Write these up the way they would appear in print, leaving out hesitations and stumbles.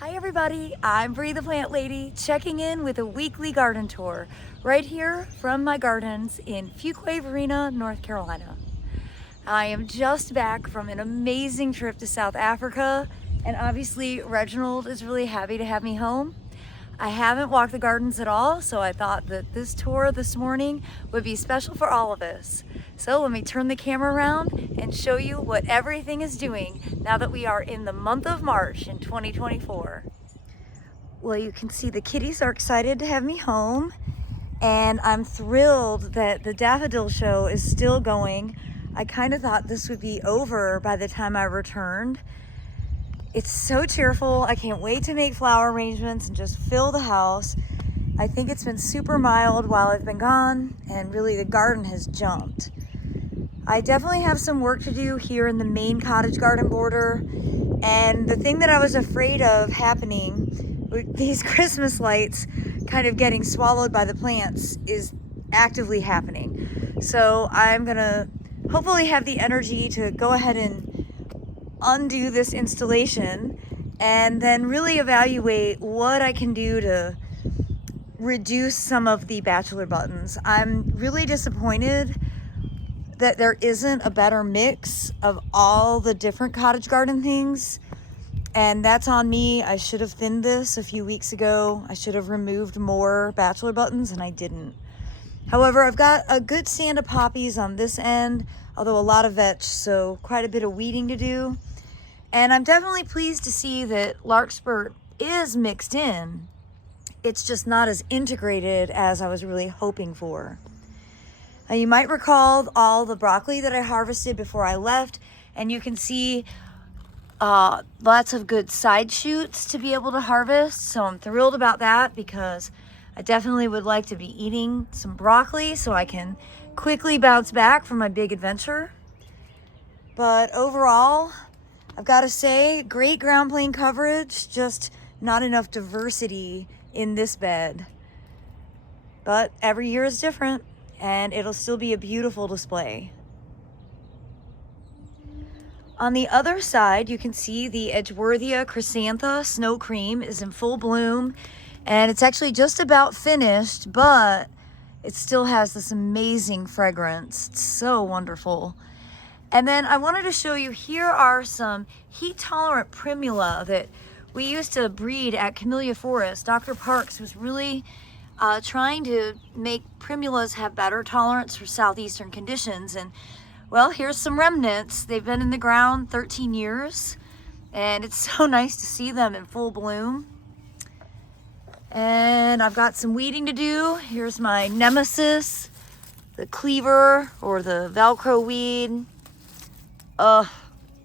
Hi everybody, I'm Bree the Plant Lady, checking in with a weekly garden tour right here from my gardens in Fuquay-Varina, North Carolina. I am just back from an amazing trip to South Africa, and obviously Reginald is really happy to have me home. I haven't walked the gardens at all, so I thought that this tour this morning would be special for all of us. So let me turn the camera around and show you what everything is doing now that we are in the month of March in 2024. Well, you can see the kitties are excited to have me home, and I'm thrilled that the daffodil show is still going. I kind of thought this would be over by the time I returned. It's so cheerful. I can't wait to make flower arrangements and just fill the house. I think it's been super mild while I've been gone, and really the garden has jumped. I definitely have some work to do here in the main cottage garden border, and the thing that I was afraid of happening with these Christmas lights kind of getting swallowed by the plants is actively happening. So I'm gonna hopefully have the energy to go ahead and undo this installation and then really evaluate what I can do to reduce some of the bachelor buttons. I'm really disappointed that there isn't a better mix of all the different cottage garden things, and that's on me. I should have thinned this a few weeks ago. I should have removed more bachelor buttons, and I didn't. However, I've got a good stand of poppies on this end, although a lot of vetch, so quite a bit of weeding to do. And I'm definitely pleased to see that larkspur is mixed in. It's just not as integrated as I was really hoping for. Now, you might recall all the broccoli that I harvested before I left, and you can see lots of good side shoots to be able to harvest. So I'm thrilled about that because I definitely would like to be eating some broccoli so I can quickly bounce back from my big adventure. But overall, I've got to say, great ground plane coverage, just not enough diversity in this bed. But every year is different, and it'll still be a beautiful display. On the other side, you can see the Edgeworthia Chrysantha Snow Cream is in full bloom, and it's actually just about finished, but it still has this amazing fragrance. It's so wonderful. And then I wanted to show you, here are some heat-tolerant primula that we used to breed at Camellia Forest. Dr. Parks was really trying to make primulas have better tolerance for southeastern conditions. And well, here's some remnants. They've been in the ground 13 years, and it's so nice to see them in full bloom. And I've got some weeding to do. Here's my nemesis, the cleaver or the Velcro weed.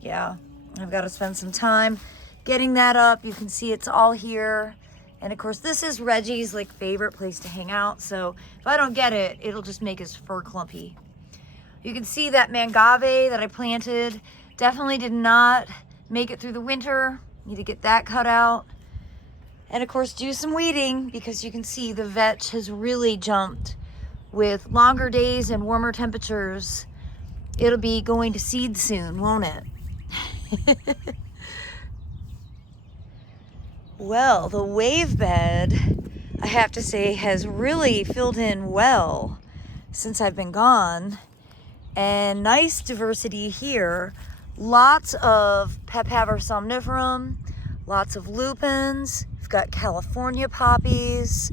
Yeah, I've got to spend some time getting that up. You can see it's all here. And of course, this is Reggie's favorite place to hang out. So if I don't get it, it'll just make his fur clumpy. You can see that mangave that I planted definitely did not make it through the winter. Need to get that cut out. And of course, do some weeding because you can see the vetch has really jumped. With longer days and warmer temperatures, it'll be going to seed soon, won't it? Well, the wave bed, I have to say, has really filled in well since I've been gone. And nice diversity here. Lots of Papaver somniferum, lots of lupins. We've got California poppies.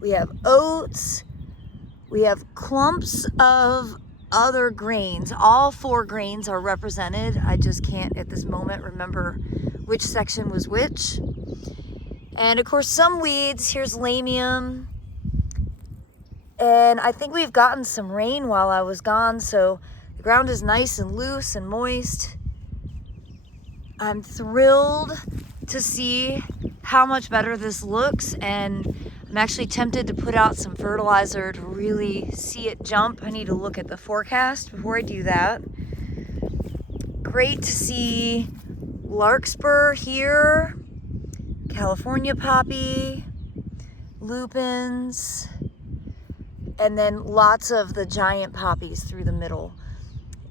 We have oats. We have clumps of other grains. All 4 grains are represented. I just can't at this moment remember which section was which. And of course, some weeds. Here's lamium. And I think we've gotten some rain while I was gone, so the ground is nice and loose and moist. I'm thrilled to see how much better this looks, and I'm actually tempted to put out some fertilizer to really see it jump. I need to look at the forecast before I do that. Great to see larkspur here, California poppy, lupins, and then lots of the giant poppies through the middle.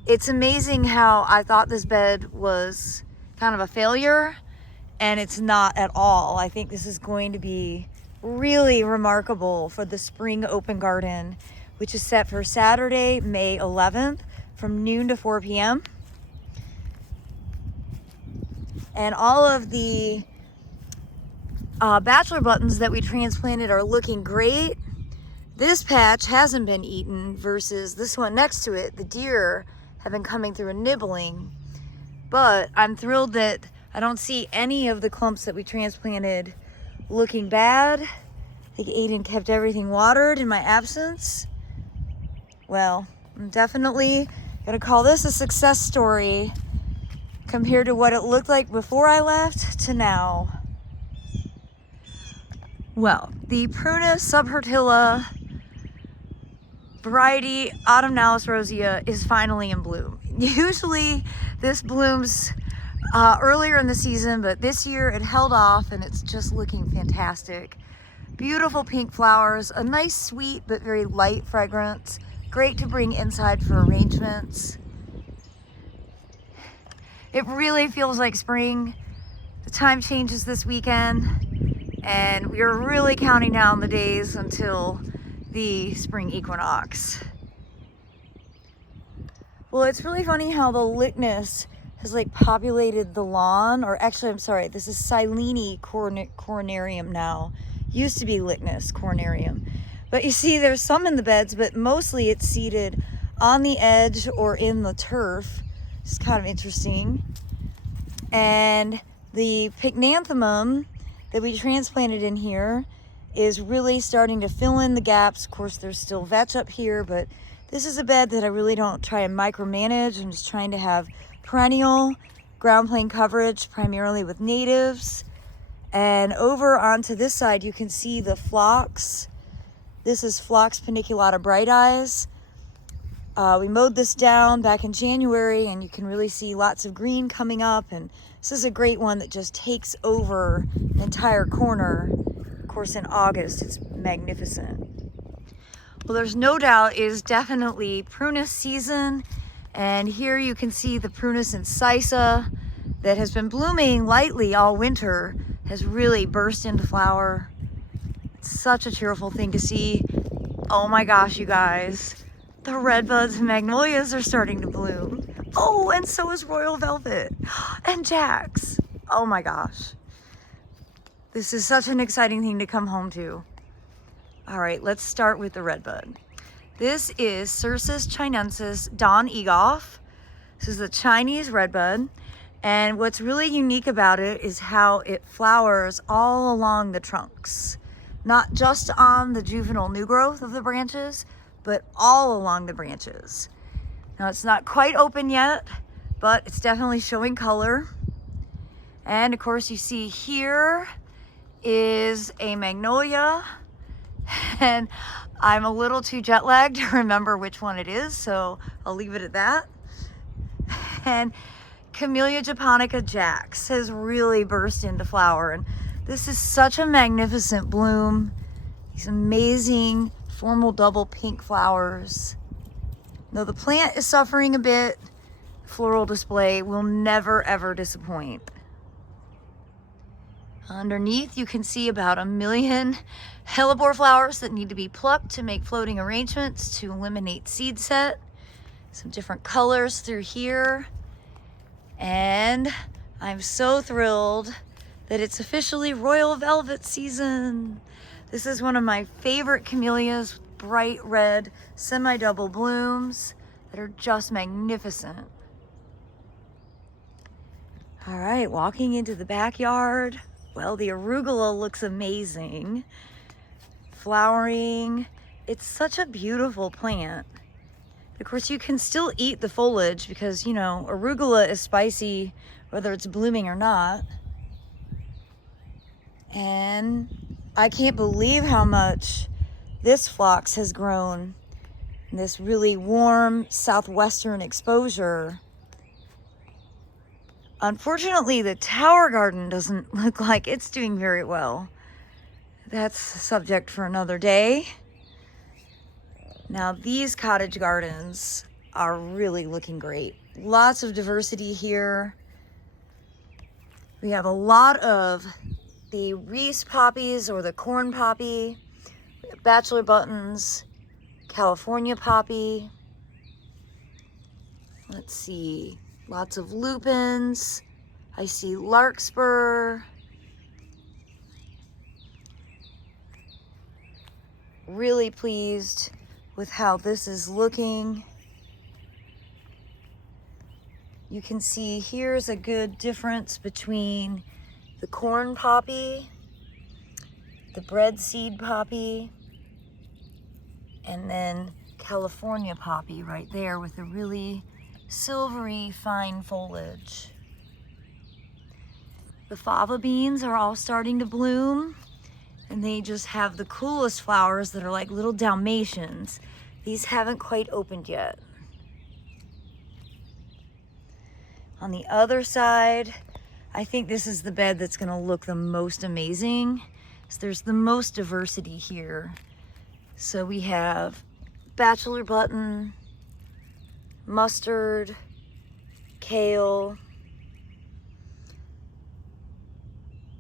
It's amazing how I thought this bed was kind of a failure, and it's not at all. I think this is going to be really remarkable for the spring open garden, which is set for Saturday, May 11th from noon to 4 p.m. And all of the bachelor buttons that we transplanted are looking great. This patch hasn't been eaten versus this one next to it. The deer have been coming through and nibbling, but I'm thrilled that I don't see any of the clumps that we transplanted looking bad. I think Aiden kept everything watered in my absence. Well, I'm definitely gonna call this a success story compared to what it looked like before I left to now. Well, the Prunus subhortilla variety Autumnalis rosea is finally in bloom. Usually this blooms earlier in the season, but this year it held off and it's just looking fantastic. Beautiful pink flowers, a nice sweet but very light fragrance. Great to bring inside for arrangements. It really feels like spring. The time changes this weekend and we are really counting down the days until the spring equinox. Well, it's really funny how the Lychnis has like populated the lawn, or actually, I'm sorry, this is Silene coronarium now. Used to be Lychnis coronarium. But you see there's some in the beds, but mostly it's seated on the edge or in the turf. It's kind of interesting. And the pycnanthemum that we transplanted in here is really starting to fill in the gaps. Of course, there's still vetch up here, but this is a bed that I really don't try and micromanage. I'm just trying to have perennial ground plane coverage, primarily with natives. And over onto this side, you can see the phlox. This is Phlox paniculata bright eyes. We mowed this down back in January, and you can really see lots of green coming up. And this is a great one that just takes over the entire corner. Of course, in August, it's magnificent. Well, there's no doubt it is definitely prunus season. And here you can see the Prunus incisa that has been blooming lightly all winter has really burst into flower. It's such a cheerful thing to see. Oh my gosh, you guys. The redbuds and magnolias are starting to bloom. Oh, and so is royal velvet and jacks. Oh my gosh. This is such an exciting thing to come home to. All right, let's start with the redbud. This is Cercis chinensis Don Egoff. This is the Chinese redbud. And what's really unique about it is how it flowers all along the trunks. Not just on the juvenile new growth of the branches, but all along the branches. Now it's not quite open yet, but it's definitely showing color. And of course you see here is a magnolia, and I'm a little too jet lagged to remember which one it is, so I'll leave it at that. And Camellia japonica Jax has really burst into flower, and this is such a magnificent bloom. These amazing formal double pink flowers. Though the plant is suffering a bit, floral display will never ever disappoint. Underneath you can see about 1 million hellebore flowers that need to be plucked to make floating arrangements to eliminate seed set. Some different colors through here. And I'm so thrilled that it's officially royal velvet season. This is one of my favorite camellias with bright red semi-double blooms that are just magnificent. All right, walking into the backyard. Well, the arugula looks amazing. Flowering. It's such a beautiful plant. Of course, you can still eat the foliage because, you know, arugula is spicy whether it's blooming or not. And I can't believe how much this phlox has grown in this really warm southwestern exposure. Unfortunately, the tower garden doesn't look like it's doing very well. That's a subject for another day. Now these cottage gardens are really looking great. Lots of diversity here. We have a lot of the Reese poppies or the corn poppy, bachelor buttons, California poppy. Let's see, lots of lupins. I see larkspur. Really pleased with how this is looking. You can see here's a good difference between the corn poppy, the bread seed poppy, and then California poppy right there with a really silvery fine foliage. The fava beans are all starting to bloom, and they just have the coolest flowers that are like little Dalmatians. These haven't quite opened yet. On the other side, I think this is the bed that's gonna look the most amazing. So there's the most diversity here. So we have bachelor button, mustard, kale.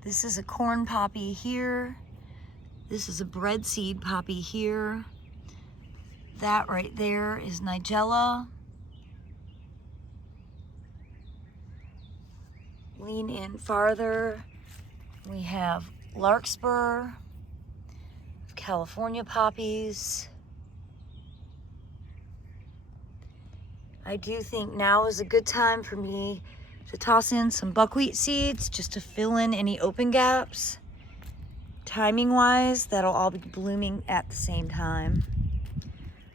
This is a corn poppy here. This is a bread seed poppy here. That right there is Nigella. Lean in farther. We have larkspur, California poppies. I do think now is a good time for me to toss in some buckwheat seeds just to fill in any open gaps. Timing wise, that'll all be blooming at the same time.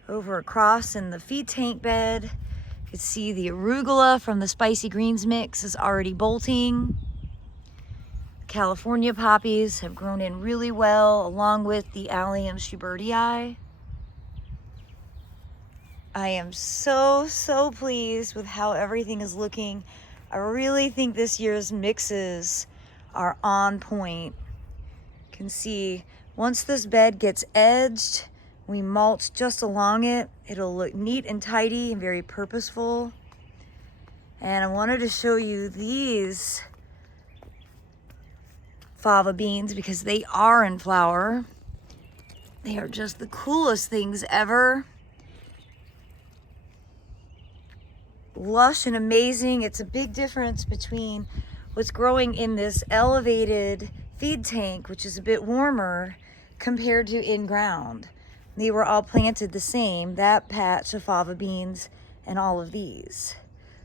Over across in the feed tank bed, you can see the arugula from the spicy greens mix is already bolting. California poppies have grown in really well, along with the Allium schubertii. I am so pleased with how everything is looking. I really think this year's mixes are on point. You can see once this bed gets edged, we mulch just along it. It'll look neat and tidy and very purposeful. And I wanted to show you these fava beans because they are in flower. They are just the coolest things ever. Lush and amazing. It's a big difference between what's growing in this elevated feed tank, which is a bit warmer, compared to in ground. They were all planted the same, that patch of fava beans and all of these.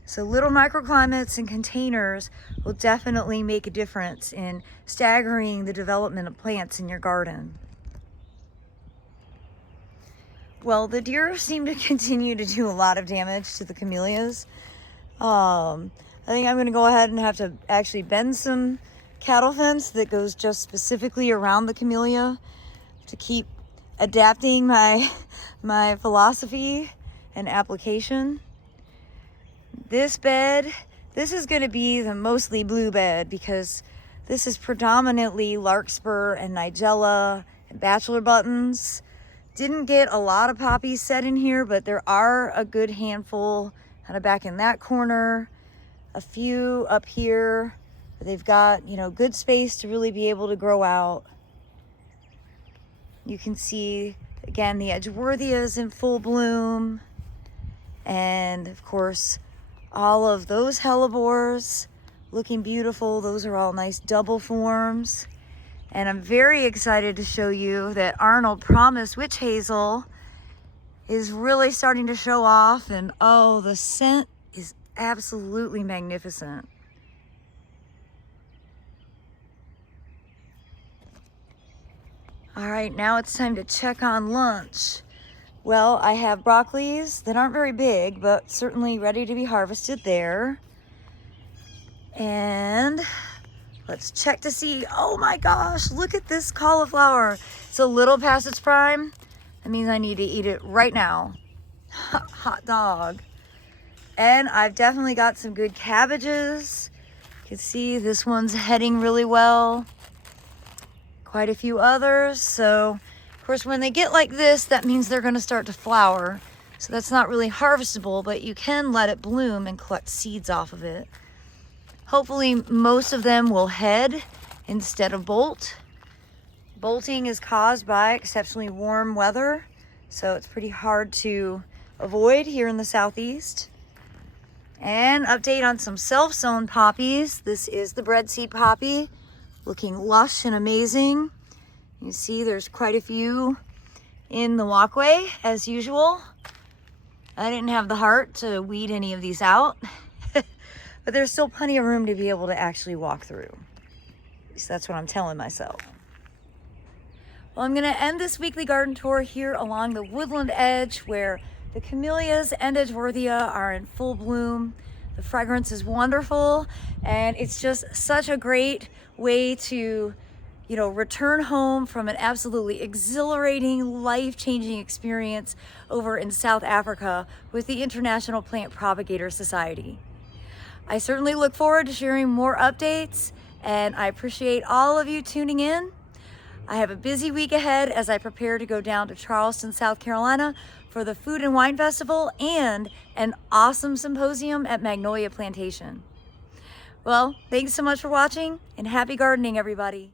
So little microclimates and containers will definitely make a difference in staggering the development of plants in your garden. Well, the deer seem to continue to do a lot of damage to the camellias. I think I'm gonna go ahead and have to actually bend some cattle fence that goes just specifically around the camellia to keep adapting my philosophy and application. This bed, this is gonna be the mostly blue bed because this is predominantly larkspur and nigella and bachelor buttons. Didn't get a lot of poppies set in here, but there are a good handful kind of back in that corner, a few up here. They've got, you know, good space to really be able to grow out. You can see, again, the Edgeworthia is in full bloom. And of course, all of those hellebores looking beautiful. Those are all nice double forms. And I'm very excited to show you that Arnold Promise Witch Hazel is really starting to show off. And oh, the scent is absolutely magnificent. All right, now it's time to check on lunch. Well, I have broccolis that aren't very big, but certainly ready to be harvested there. And let's check to see, oh my gosh, look at this cauliflower. It's a little past its prime. That means I need to eat it right now. Hot dog. And I've definitely got some good cabbages. You can see this one's heading really well. Quite a few others. So, of course, when they get like this, that means they're gonna start to flower. So that's not really harvestable, but you can let it bloom and collect seeds off of it. Hopefully most of them will head instead of bolt. Bolting is caused by exceptionally warm weather, so it's pretty hard to avoid here in the southeast. And update on some self-sown poppies. This is the breadseed poppy, looking lush and amazing. You see there's quite a few in the walkway as usual. I didn't have the heart to weed any of these out, but there's still plenty of room to be able to actually walk through. At least that's what I'm telling myself. Well, I'm gonna end this weekly garden tour here along the woodland edge where the camellias and Edgeworthia are in full bloom. The fragrance is wonderful, and it's just such a great way to, return home from an absolutely exhilarating, life-changing experience over in South Africa with the International Plant Propagator Society. I certainly look forward to sharing more updates, and I appreciate all of you tuning in. I have a busy week ahead as I prepare to go down to Charleston, South Carolina for the Food and Wine Festival and an awesome symposium at Magnolia Plantation. Well, thanks so much for watching, and happy gardening, everybody.